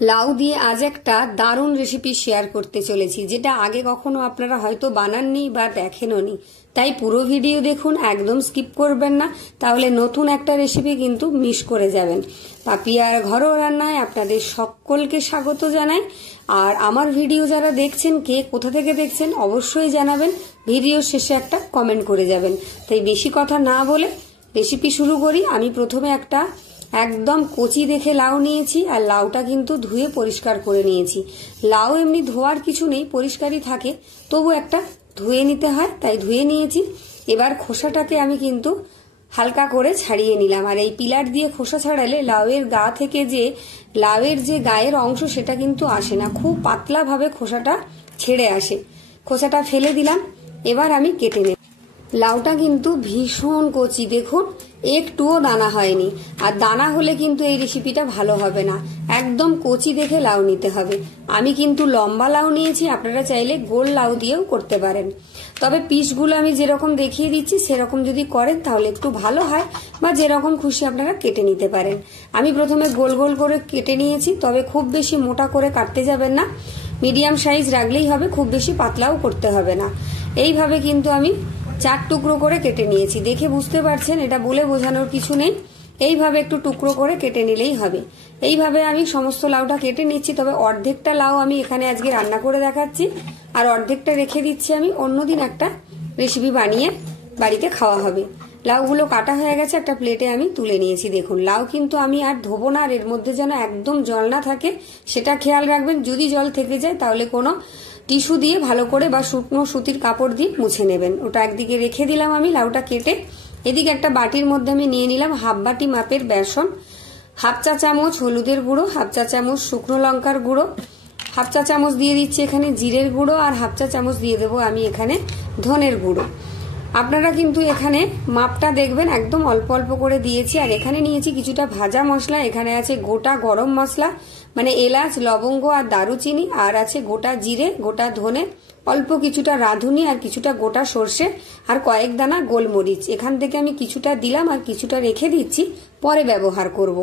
লাউ দিয়ে আজ একটা দারুণ রেসিপি শেয়ার করতে চলেছি, যেটা আগে কখনো আপনারা হয়তো বানাননি বা দেখেননি। তাই পুরো ভিডিও দেখুন, একদম স্কিপ করবেন না, তাহলে নতুন একটা রেসিপি কিন্তু মিস করে যাবেন। পাপিয়ার ঘরোয়া রান্নায় আপনাদের সকলকে স্বাগত জানাই। আর আমার ভিডিও যারা দেখছেন, কে কোথা থেকে দেখছেন অবশ্যই জানাবেন, ভিডিও শেষে একটা কমেন্ট করে যাবেন। তাই বেশি কথা না বলে রেসিপি শুরু করি। আমি প্রথমে একটা একদম কচি দেখে লাউ নিয়েছি, আর লাউটা কিন্তু ধুয়ে পরিষ্কার করে নিয়েছি। লাউ এমনি ধোয়ার কিছু নেই, পরিষ্কারই থাকে, তবু একটা ধুয়ে নিতে হয়, তাই ধুয়ে নিয়েছি। এবার খোসাটাকে আমি কিন্তু হালকা করে ছাড়িয়ে নিলাম। আর এই পিলার দিয়ে খোসা ছাড়ালে লাউয়ের গা থেকে লাউয়ের যে গায়ের অংশ সেটা কিন্তু আসে না, খুব পাতলাভাবে খোসাটা ছেড়ে আসে। খোসাটা ফেলে দিলাম, এবার আমি কেটে নেব। লাউটা কিন্তু ভীষণ কচি, দেখুন একটুও দানা হয়নি। আর দানা হলে কিন্তু এই রেসিপিটা ভালো হবে না, একদম কচি দেখে লাউ নিতে হবে। আমি কিন্তু লম্বা লাউ নিয়েছি, আপনারা চাইলে গোল লাউ দিয়েও করতে পারেন। তবে পিসগুলো আমি যেরকম দেখিয়ে দিচ্ছি সেরকম যদি করেন তাহলে একটু ভালো হয়, বা যেরকম খুশি আপনারা কেটে নিতে পারেন। আমি প্রথমে গোল গোল করে কেটে নিয়েছি, তবে খুব বেশি মোটা করে কাটতে যাবেন না, মিডিয়াম সাইজ রাখলেই হবে, খুব বেশি পাতলাও করতে হবে না। এইভাবে কিন্তু আমি 4 টুকরো করে কেটে নিয়েছি। দেখে বুঝতে পারছেন, এটা বলে বোঝানোর কিছু নেই, এইভাবে একটু টুকরো করে কেটে নিলেই হবে। এইভাবে আমি সমস্ত লাউটা কেটে নিচ্ছি। তবে অর্ধেকটা লাউ আমি এখানে আজকে রান্না করে দেখাচ্ছি, আর অর্ধেকটা রেখে দিচ্ছি আমি অন্যদিন একটা রেসিপি বানিয়ে বাড়িতে খাওয়া হবে। লাউগুলো কাটা হয়ে গেছে, একটা প্লেটে আমি তুলে নিয়েছি। দেখুন লাউ কিন্তু আমি আর ধোবো না, আর এর মধ্যে যেন একদম জল না থাকে সেটা খেয়াল রাখবেন। যদি জল থেকে যায় তাহলে কোনো টিস্যু দিয়ে ভালো করে বা শুকনো সুতির কাপড় দিয়ে মুছে নেবেন। ওটা একদিকে রেখে দিলাম আমি লাউটা কেটে। এদিকে একটা বাটির মধ্যে আমি নিয়ে নিলাম হাফ বাটি মাপের বেসন, হাফ চা চামচ হলুদের গুঁড়ো, হাফ চা চামচ শুকনো লঙ্কার গুঁড়ো, হাফ চা চামচ দিয়ে দিচ্ছি এখানে জিরের গুঁড়ো, আর হাফ চা চামচ দিয়ে দেবো আমি এখানে ধনের গুঁড়ো। আপনারা কিন্তু এখানে মাপটা দেখবেন, একদম অল্প অল্প করে দিয়েছি। আর এখানে নিয়েছি কিছুটা ভাজা মশলা, এখানে আছে গোটা গরম মশলা মানে এলাচ, লবঙ্গ আর দারুচিনি, আর আছে গোটা জিরে, গোটা ধনে, অল্প কিছুটা রাঁধুনি, আর কিছুটা গোটা সর্ষে, আর কয়েক দানা গোলমরিচ। এখান থেকে আমি কিছুটা দিলাম আর কিছুটা রেখে দিচ্ছি, পরে ব্যবহার করব।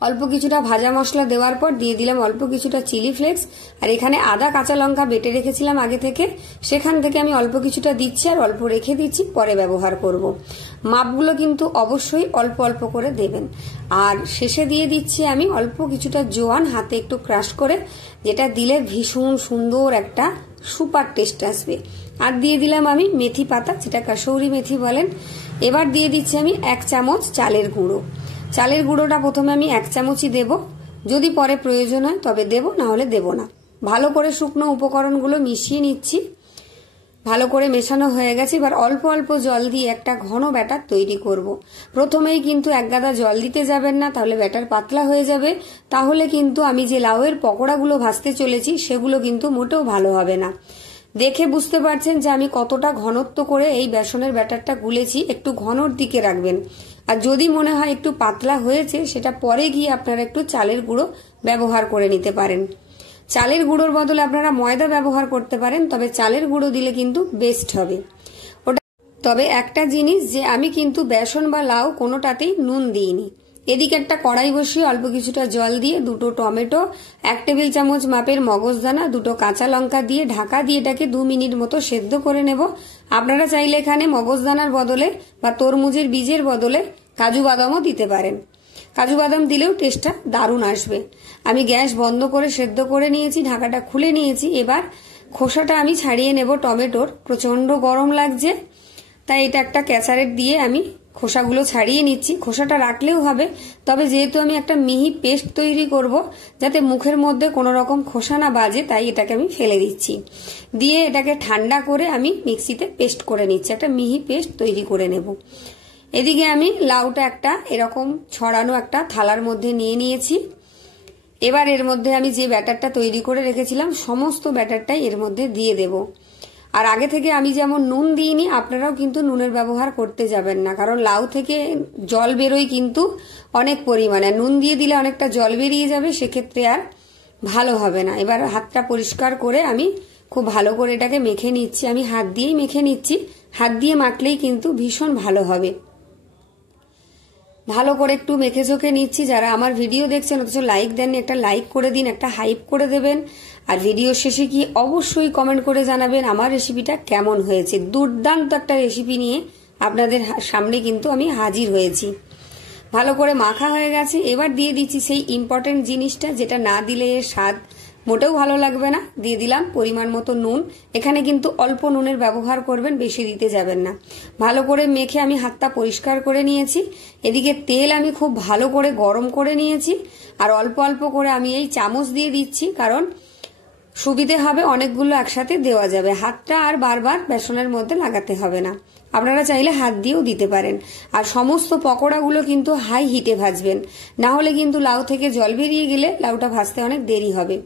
অল্প কিছুটা ভাজা মশলা দেওয়ার পর দিয়ে দিলাম অল্প কিছুটা চিলি ফ্লেক্স, আর এখানে আদা কাঁচা লঙ্কা বেটে রেখেছিলাম আগে থেকে, সেখান থেকে আমি অল্প কিছুটা দিচ্ছি আর অল্প রেখে দিচ্ছি, পরে ব্যবহার করব। মাপগুলো কিন্তু অবশ্যই অল্প অল্প করে দেবেন। আর শেষে দিয়ে দিচ্ছি আমি অল্প কিছুটা জোয়ান, হাতে একটু ক্রাশ করে, যেটা দিলে ভীষণ সুন্দর একটা সুপার টেস্ট আসবে। আর দিয়ে দিলাম আমি মেথি পাতা, যেটা কাসৌরি মেথি বলেন। এবার দিয়ে দিচ্ছি আমি 1 চামচ চালের গুঁড়ো। চালের গুঁড়োটা প্রথমে আমি 1 চামচই দেব, যদি পরে প্রয়োজন হয় তবে দেব, না হলে দেব না। ভালো করে শুকনো উপকরণগুলো মিশিয়ে নিচ্ছি। ভালো করে মেশানো হয়ে গেছে, এবার অল্প অল্প জল দিয়ে একটা ঘন ব্যাটার তৈরি করব। প্রথমেই কিন্তু এক গাদা জল দিতে যাবেন না, তাহলে ব্যাটার পাতলা হয়ে যাবে। তাহলে কিন্তু আমি যে লাউয়ের পকোড়াগুলো ভাজতে চলেছি সেগুলো কিন্তু মোটেও ভালো হবে না। দেখে বুঝতে পারছেন যে আমি কতটা ঘনত্ব করে এই বেসনের ব্যাটারটা গুলেছি, একটু ঘনর দিকে রাখবেন। আর যদি মনে হয় একটু পাতলা হয়েছে, সেটা পরে গিয়ে আপনারা একটু চালের গুঁড়ো ব্যবহার করে নিতে পারেন। চালের গুঁড়োর বদলে আপনারা ময়দা ব্যবহার করতে পারেন, তবে চালের গুঁড়ো দিলে কিন্তু বেস্ট হবে ওটা। তবে একটা জিনিস, যে আমি কিন্তু বেসন বা লাউ কোনোটাতেই নুন দিইনি। এদিকে একটা কড়াই বসিয়ে অল্প কিছুটা জল দিয়ে 2টো টমেটো, 1 টেবিল চামচ মাপের মগজদানা, 2টো কাঁচা লঙ্কা দিয়ে ঢাকা দিয়ে এটাকে 2 মিনিট মতো সেদ্ধ করে নেব। আপনারা চাইলে এখানে মগজদানার বদলে বা তরমুজের বীজের বদলে কাজু বাদামও দিতে পারেন। কাজু বাদাম দিলেও টেস্টটা দারুণ আসবে। আমি গ্যাস বন্ধ করে সেদ্ধ করে নিয়েছি, ঢাকাটা খুলে নিয়েছি। এবার খোসাটা আমি ছাড়িয়ে নেব টমেটোর, প্রচন্ড গরম লাগছে, তাই এটা একটা ক্যাচারেট দিয়ে আমি খোসাগুলো ছাড়িয়ে নিচ্ছি। খোসাটা রাখলেও হবে, তবে যেহেতু আমি একটা মিহি পেস্ট তৈরি করব, যাতে মুখের মধ্যে কোনো রকম খোসা না বাজে, তাই এটাকে আমি ফেলে দিচ্ছি। দিয়ে এটাকে ঠান্ডা করে আমি মিক্সিতে পেস্ট করে নিচ্ছি, একটা মিহি পেস্ট তৈরি করে নেব। এদিকে আমি লাউটা একটা এরকম ছড়ানো একটা থালার মধ্যে নিয়ে নিয়েছি। এবার এর মধ্যে আমি যে ব্যাটারটা তৈরি করে রেখেছিলাম সমস্ত ব্যাটারটাই এর মধ্যে দিয়ে দেব। আর আগে থেকে আমি যেমন নুন দিইনি, আপনারাও কিন্তু নুনের ব্যবহার করতে যাবেন না, কারণ লাউ থেকে জল বেরোয় কিন্তু অনেক পরিমাণে। নুন দিয়ে দিলে অনেকটা জল বেরিয়ে যাবে, সেক্ষেত্রে আর ভালো হবে না। এবার হাতটা পরিষ্কার করে আমি খুব ভালো করে এটাকে মেখে নিচ্ছি। আমি হাত দিয়েই মেখে নিচ্ছি, হাত দিয়ে মাখলেই কিন্তু ভীষণ ভালো হবে। ভালো করে একটু মেখে চোখে নিচ্ছি। যারা আমার ভিডিও দেখছেন অথচ লাইক দেননি, একটা লাইক করে দিন, একটা হাইপ করে দেবেন। আর ভিডিও শেষে কি অবশ্যই কমেন্ট করে জানাবেন আমার রেসিপিটা কেমন হয়েছে। দুর্দান্ত একটা রেসিপি নিয়ে আপনাদের সামনে কিন্তু আমি হাজির হয়েছি। ভালো করে মাখা হয়ে গেছে। এবার দিয়ে দিচ্ছি সেই ইম্পর্টেন্ট জিনিসটা, যেটা না দিলে এর স্বাদ মোটেও ভালো লাগবে না। দিয়ে দিলাম পরিমাণ মতো নুন। এখানে কিন্তু অল্প নুনের ব্যবহার করবেন, বেশি দিতে যাবেন না। ভালো করে মেখে আমি হাতটা পরিষ্কার করে নিয়েছি। এদিকে তেল আমি খুব ভালো করে গরম করে নিয়েছি। আর অল্প অল্প করে আমি এই চামচ দিয়ে দিচ্ছি, কারণ সুবিধে হবে, অনেকগুলো একসাথে দেওয়া যাবে। হাতটা আর বারবার বেসনের মধ্যে লাগাতে হবে না। আপনারা চাইলে হাত দিয়েও দিতে পারেন। আর সমস্ত পকোড়াগুলো কিন্তু হাই হিটে ভাজবেন, না হলে কিন্তু লাউ থেকে জল বেরিয়ে গেলে লাউটা ভাজতে অনেক দেরি হবে।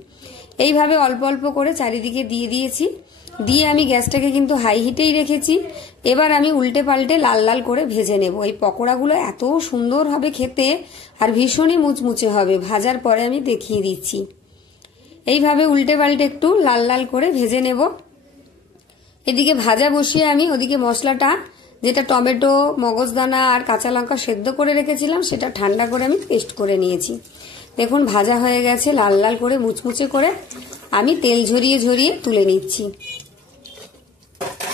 এইভাবে অল্প অল্প করে চারিদিকে দিয়ে দিয়েছি। দিয়ে আমি গ্যাসটাকে কিন্তু হাই হিটেই রেখেছি। এবার আমি উল্টে পাল্টে লাল লাল করে ভেজে নেব। এই পকোড়াগুলো এত সুন্দর হবে খেতে, আর ভীষণই মুচমুচে হবে। ভাজার পরে আমি দেখিয়ে দিচ্ছি। এইভাবে উল্টে পাল্টে একটু লাল লাল করে ভেজে নেব। এদিকে ভাজা বসিয়ে আমি ওদিকে মশলাটা, যেটা টমেটো, মগজদানা আর কাঁচা লঙ্কা সেদ্ধ করে রেখেছিলাম, সেটা ঠান্ডা করে আমি পেস্ট করে নিয়েছি। দেখুন ভাজা হয়ে গেছে লাল লাল করে, মুচমুচে করে। আমি তেল ঝরিয়ে ঝরিয়ে তুলে নিচ্ছি।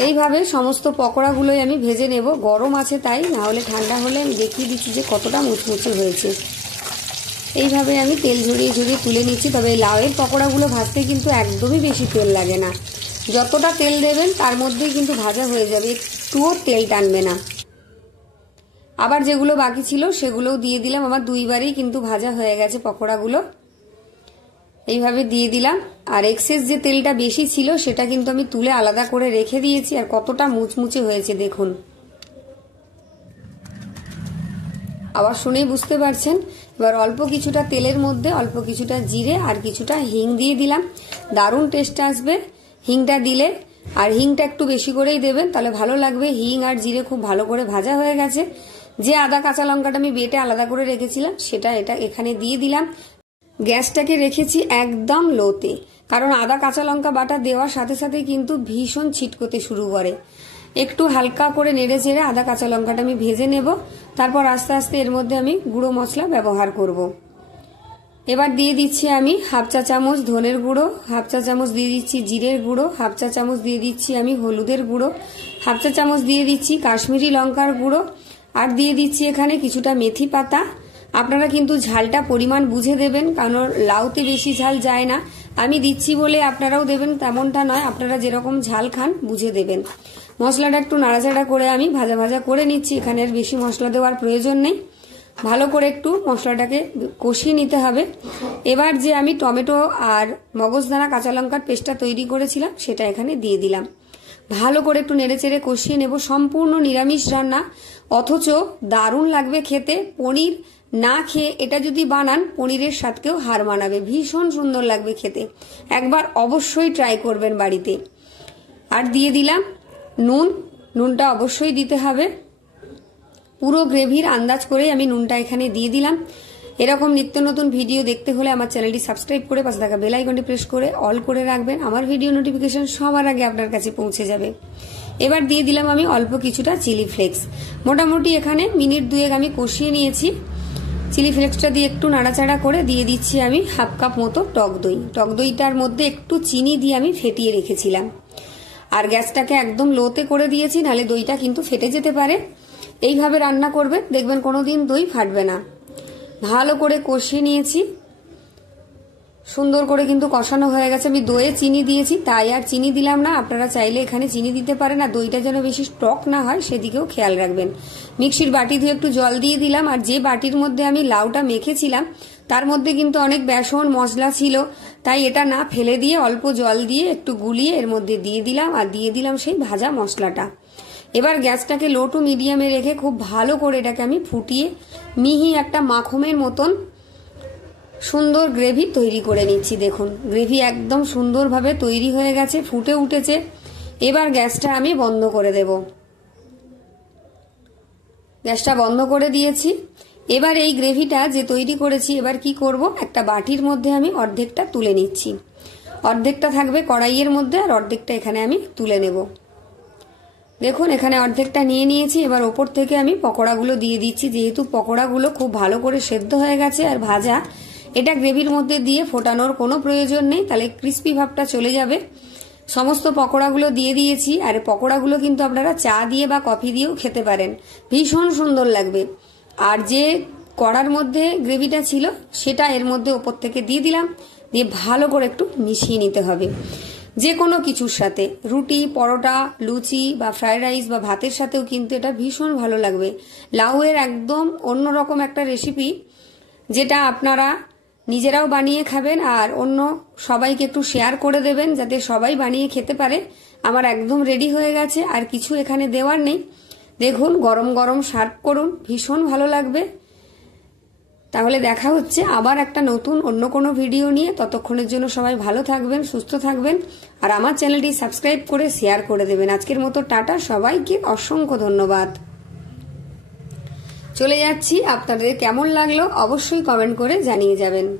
এইভাবে সমস্ত পকোড়াগুলোই আমি ভেজে নেব। গরম আছে তাই, না হলে ঠান্ডা হলে আমি দেখিয়ে দিচ্ছি যে কতটা মুচমুচে হয়েছে। এইভাবে আমি তেল ঝরিয়ে ঝরিয়ে তুলে নিচ্ছি। তবে এই লাউয়ের পকোড়াগুলো ভাজতে কিন্তু একদমই বেশি তেল লাগে না। যতটা তেল দেবেন তার মধ্যেই কিন্তু ভাজা হয়ে যাবে, একটুও তেল টানবে না। আবার যেগুলো বাকি ছিল সেগুলোও দিয়ে দিলাম। আমার দুইবারই কিন্তু ভাজা হয়ে গেছে পকোড়াগুলো। এইভাবে দিয়ে দিলাম। আর এক্সেস যে তেলটা বেশি ছিল সেটা কিন্তু আমি তুলে আলাদা করে রেখে দিয়েছি। আর কতটা মুচমুচে হয়েছে দেখুন। আবার শুনেই বুঝতে পারছেন। এবার অল্প কিছুটা তেলের মধ্যে অল্প কিছুটা জিরে আর কিছুটা হিং দিয়ে দিলাম। দারুণ টেস্ট আসবে হিংটা দিলে। আর হিংটা একটু বেশি করেই দেবেন, তাহলে ভালো লাগবে। হিং আর জিরে খুব ভালো করে ভাজা হয়ে গেছে। যে আদা কাঁচা লঙ্কাটা আমি বেটে আলাদা করে রেখেছিলাম সেটা এখানে দিয়ে দিলাম। গ্যাসটাকে রেখেছি একদম লোতে, কারণ আদা কাঁচা লঙ্কা বাটা দেওয়ার সাথে সাথে কিন্তু ভীষণ ছিটকোতে শুরু করে। একটু হালকা করে নেড়ে চেড়ে আদা কাঁচা লঙ্কাটা আমি ভেজে নেব। তারপর আস্তে আস্তে এর মধ্যে আমি গুঁড়ো মশলা ব্যবহার করব। এবার দিয়ে দিচ্ছি আমি হাফ চা চামচ ধনের গুঁড়ো, হাফ চা চামচ দিয়ে দিচ্ছি জিরের গুঁড়ো, হাফ চা চামচ দিয়ে দিচ্ছি আমি হলুদের গুঁড়ো, হাফ চা চামচ দিয়ে দিচ্ছি কাশ্মীরি লঙ্কার গুঁড়ো, আর দিয়ে দিচ্ছি এখানে কিছুটা মেথি পাতা। আপনারা কিন্তু ঝালটা পরিমাণ বুঝে দেবেন, কারণ লাউতে বেশি ঝাল যায় না। আমি দিচ্ছি বলে আপনারাও দেবেন তেমনটা নয়, আপনারা যেরকম ঝাল খান বুঝে দেবেন। মশলাটা একটু নাড়াচাড়া করে আমি ভাজা ভাজা করে নিচ্ছি। এখানে আর বেশি মশলা দেওয়ার প্রয়োজন নেই। ভালো করে একটু মশলাটাকে কষিয়ে নিতে হবে। এবার যে আমি টমেটো আর মগজদানা কাঁচা লঙ্কার পেস্টটা তৈরি করেছিলাম সেটা এখানে দিয়ে দিলাম। ভালো করে একটু নেড়েচেড়ে কষিয়ে নেব। সম্পূর্ণ নিরামিষ রান্না, অথচ দারুণ লাগবে খেতে। পনির না খেয়ে এটা যদি বানান, পনিরের স্বাদকেও হার মানাবে। ভীষণ সুন্দর লাগবে খেতে। একবার অবশ্যই ট্রাই করবেন বাড়িতে। আর দিয়ে দিলাম নুন। নুনটা অবশ্যই দিতে হবে। পুরো গ্রেভির আন্দাজ করেই আমি নুনটা এখানে দিয়ে দিলাম। এরকম নিত্য নতুন ভিডিও দেখতে হলে আমার চ্যানেলটি সাবস্ক্রাইব করে পাশে থাকা বেল আইকনটি প্রেস করে অল করে রাখবেন। আমার ভিডিও নোটিফিকেশন সবার আগে আপনার কাছে পৌঁছে যাবে। এবার দিয়ে দিলাম আমি অল্প কিছুটা চিলি ফ্লেক্স। মোটামুটি এখানে মিনিট দুয়েক আমি কষিয়ে নিয়েছি। চিলি ফ্লেক্সটা দিয়ে একটু নাড়াচাড়া করে দিয়ে দিচ্ছি আমি হাফ কাপ মতো টক দই। টক দইটার মধ্যে একটু চিনি দিয়ে আমি ফেটিয়ে রেখেছিলাম। আর গ্যাসটাকে একদম লোতে করে দিয়েছি, নাহলে দইটা কিন্তু ফেটে যেতে পারে। এইভাবে রান্না করবেন, দেখবেন কোনোদিন দই ফাটবে না। ভালো করে কষিয়ে নিয়েছি। সুন্দর করে কিন্তু কষানো হয়ে গেছে। আমি দইয়ে চিনি দিয়েছি তাই আর চিনি দিলাম না। আপনারা চাইলে এখানে চিনি দিতে পারেন। আর দইটা যেন বেশি টক না হয় সেদিকেও খেয়াল রাখবেন। মিক্সির বাটি ধুয়ে একটু জল দিয়ে দিলাম। আর যে বাটির মধ্যে আমি লাউটা মেখেছিলাম তার মধ্যে কিন্তু অনেক বেসন মশলা ছিল, তাই এটা না ফেলে দিয়ে অল্প জল দিয়ে একটু গুলিয়ে এর মধ্যে দিয়ে দিলাম। আর দিয়ে দিলাম সেই ভাজা মশলাটা। এবার গ্যাসটাকে লো টু মিডিয়ামে রেখে খুব ভালো করে এটাকে আমি ফুটিয়ে মিহি একটা মাখনের মতন সুন্দর গ্রেভি তৈরি করে নিচ্ছি। দেখুন গ্রেভি একদম সুন্দরভাবে তৈরি হয়ে গেছে, ফুটে উঠেছে। এবার গ্যাসটা আমি বন্ধ করে দেব। গ্যাসটা বন্ধ করে দিয়েছি। এবার এই গ্রেভিটা যে তৈরি করেছি, এবার কি করব, একটা বাটির মধ্যে আমি অর্ধেকটা তুলে নিচ্ছি। অর্ধেকটা থাকবে কড়াইয়ের মধ্যে আর অর্ধেকটা এখানে আমি তুলে নেব। দেখুন এখানে অর্ধেকটা নিয়ে নিয়েছি। এবার ওপর থেকে আমি পকোড়াগুলো দিয়ে দিচ্ছি। যেহেতু পকোড়াগুলো খুব ভালো করে সেদ্ধ হয়ে গেছে আর ভাজা, এটা গ্রেভির মধ্যে দিয়ে ফোটানোর কোনো প্রয়োজন নেই, তাহলে ক্রিস্পি ভাবটা চলে যাবে। সমস্ত পকোড়াগুলো দিয়ে দিয়েছি। আর পকোড়াগুলো কিন্তু আপনারা চা দিয়ে বা কফি দিয়েও খেতে পারেন, ভীষণ সুন্দর লাগবে। আর যে কড়ার মধ্যে গ্রেভিটা ছিল সেটা এর মধ্যে ওপর থেকে দিয়ে দিলাম, দিয়ে ভালো করে একটু মিশিয়ে নিতে হবে। যে কোনো কিছুর সাথে, রুটি, পরোটা, লুচি বা ফ্রাইড রাইস বা ভাতের সাথেও কিন্তু এটা ভীষণ ভালো লাগবে। লাউয়ের একদম অন্যরকম একটা রেসিপি, যেটা আপনারা নিজেরাও বানিয়ে খাবেন আর অন্য সবাইকে একটু শেয়ার করে দেবেন যাতে সবাই বানিয়ে খেতে পারে। আমার একদম রেডি হয়ে গেছে, আর কিছু এখানে দেওয়ার নেই। দেখুন গরম গরম সার্ভ করুন, ভীষণ ভালো লাগবে। তাহলে দেখা হচ্ছে আবার একটা নতুন অন্য কোনো ভিডিও নিয়ে। ততক্ষণের জন্য সবাই ভালো থাকবেন, সুস্থ থাকবেন, আর আমার চ্যানেলটি সাবস্ক্রাইব করে শেয়ার করে দেবেন। আজকের মতো টাটা, সবাইকে অসংখ্য ধন্যবাদ। চলে যাচ্ছি, আপনাদের কেমন লাগলো অবশ্যই কমেন্ট করে জানিয়ে যাবেন।